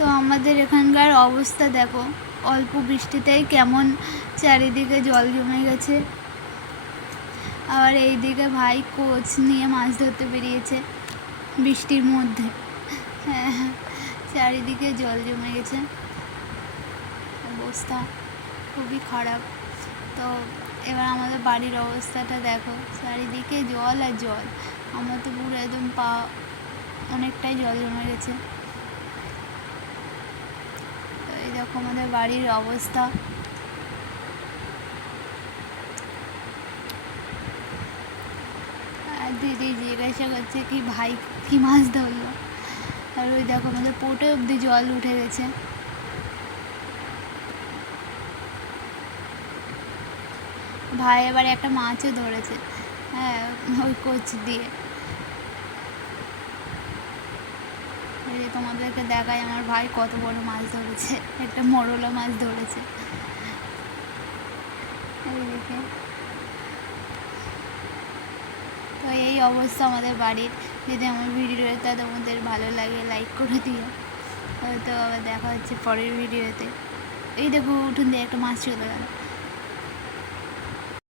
তো আমাদের এখানকার অবস্থা দেখো, অল্প বৃষ্টিতেই কেমন চারিদিকে জল জমে গেছে। আবার এইদিকে ভাই কোচ নিয়ে মাছ ধরতে বেরিয়েছে বৃষ্টির মধ্যে। হ্যাঁ, চারিদিকে জল জমে গেছে, অবস্থা খুবই খারাপ। তো এবার আমাদের বাড়ির অবস্থাটা দেখো, চারিদিকে জল আর জল। আমার তো পুরো একদম পা অনেকটাই জল জমে গেছে। তো এই দেখো আমাদের বাড়ির অবস্থা। আর দিদি জিজ্ঞাসা করছে কি ভাই কি মাছ ধরলো। আর ওই দেখো আমাদের পোটে অবধি জল উঠে গেছে। ভাই এবার একটা মাছও ধরেছে, হ্যাঁ, ওই কোচ দিয়ে। এই যে তোমাদেরকে দেখায় আমার ভাই কত বড় মাছ ধরেছে, একটা মরলা মাছ ধরেছে। এইদিকে তো এই অবস্থা আমাদের বাড়ির। যদি আমার ভিডিওটা তোমাদের ভালো লাগে লাইক করে দিও। হয়তো আবার দেখা হচ্ছে পরের ভিডিওতে। এই দেখো উঠুন দিয়ে একটা মাছ চলে গেল।